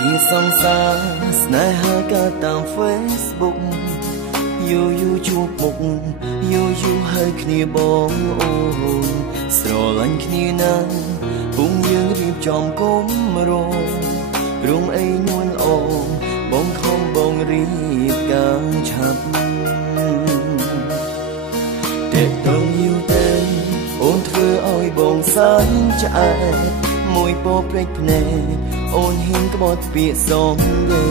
ជាសង្សារស្នេហាកើតតាម Facebook យូរជួបមុខយូរហើយគ្នាបងអូនស្រឡាញ់គ្នាណាស់ពុំយើងរៀបចំគុំរងអីនួនអូនបងខំបងរៀបការឆាប់តែต้องយូរទេអូនធ្វើឲ្យបងសាញ់ឆ្អែតមួយពោព្រេចភ្នែកអូនហ៊ានក្បត់ពាក្យសំដី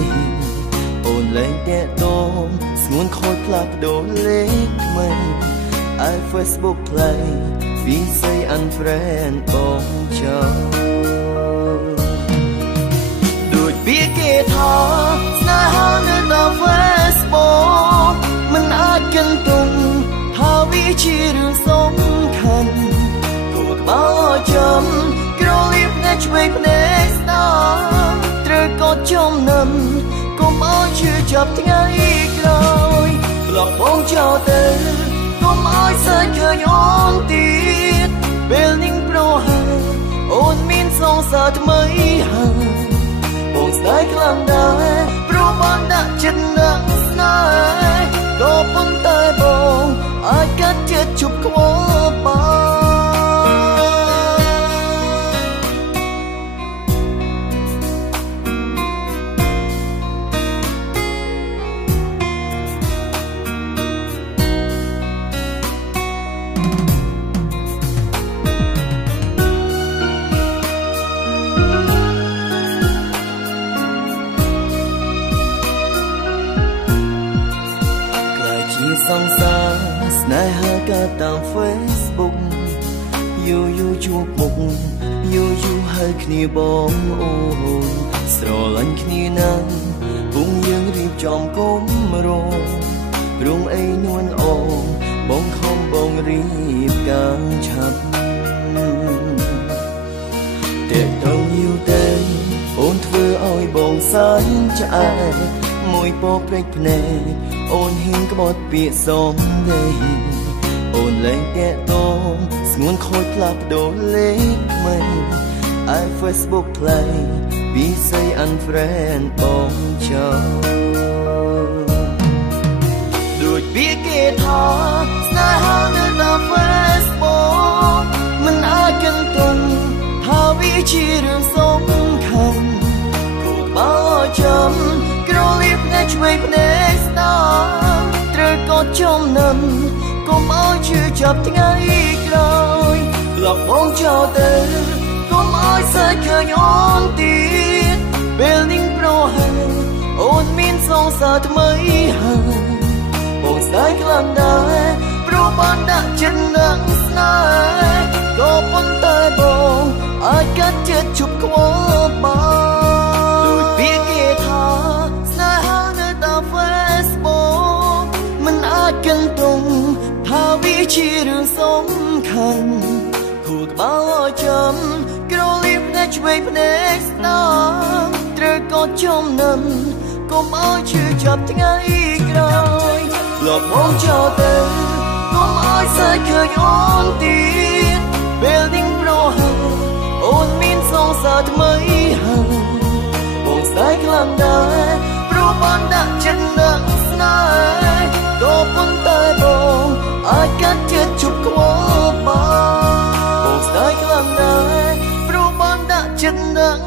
អូនលែងតែតងស្ងួនខូចផ្លាស់ប្ដូរលេខថ្មី Facebook play ពីស័យ unfriend បងចោលដូចពីគេថាស្នេហានៅតាម Facebook មិនអាចគិនទុំថាវាជារឿងសំខាន់គួរក្បាលចាំក្រលៀបនៅឆ្វេងភ្នែកស្ដាត្រូវកត់ចំណាំកុំឲ្យជឿចាប់ថ្ងៃក្រោយប្លុកបងចោលទៅកុំឲ្យសើចឃើញអូនទៀតពេលនឹងប្រហែលអូនមានសងសារថ្មីហើយបងស្ដាយខ្លាំងដែរព្រោះបានដាក់ចិត្តនឹងស្នេហ៍ក៏ប៉ុន្តែបងអាចកាត់ចិត្តជប់ខ្វល់បានសង្សារស្នេហាកើតតាម Facebook យូរជួបមុខយូរហើយគ្នាបងអូនស្រឡាញ់គ្នាណាស់ពុំយើងរៀបចំគុំរងអីនួនអូនបងខំបងរៀបការឆាប់តែต้องយូរទេអូនធ្វើឲ្យបងសាញ់ឆ្អែតមួយពោព្រេចភ្នែកអូនហ៊ានក្បត់ពាក្យសំដីអូនលែងតែតងស្ងួនខូចផ្លាស់ប្ដូរលេខថ្មី Facebook play ពីស័យ unfriend បងចោលដូចពីគេថាស្នេហានៅតាម Facebook មិនអាចគិនទុំថាវាជារឿងសំខាន់គួរក្បាលចាំក្រលៀបនៅឆ្វេងភ្នែកស្ដាត្រូវកត់ចំណាំកុំឲ្យជឿចាប់ថ្ងៃក្រោយប្លុកបងចោលទៅកុំឲ្យសើចឃើញអូនទៀតពេលនឹងប្រហែលអូនមានសងសារថ្មីហើយបងស្ដាយខ្លាំងដែរព្រោះបានដាក់ចិត្តនឹងស្នេហ៍ក៏ប៉ុន្តែបងអាចកាត់ចិត្តជប់ខ្វល់បានដូចពីគេថាស្នេហានៅតាម Facebook មិនអាចគិនទុំថាវាជារឿងសំខាន់គួរក្បាលឲ្យចាំក្រលៀបនៅឆ្វេងភ្នែកស្ដាត្រូវកត់ចំណាំកុំឲ្យជឿចាប់ថ្ងៃក្រោយលបបងចោលទៅកុំឲ្យសើចឃើញអូនទៀតពេលនឹងប្រហែលអូនមានសងសារថ្មីហើយបងស្ដាយខ្លាំងដែរព្រោះបានដាក់ចិត្តនឹងស្នេហ៍ក៏ប៉ុន្តែបងអាចកាត់ចិត្តជប់ខ្វល់បានបងស្ដាយខ្លាំងដែរព្រោះបានដាក់ចិត្តនឹង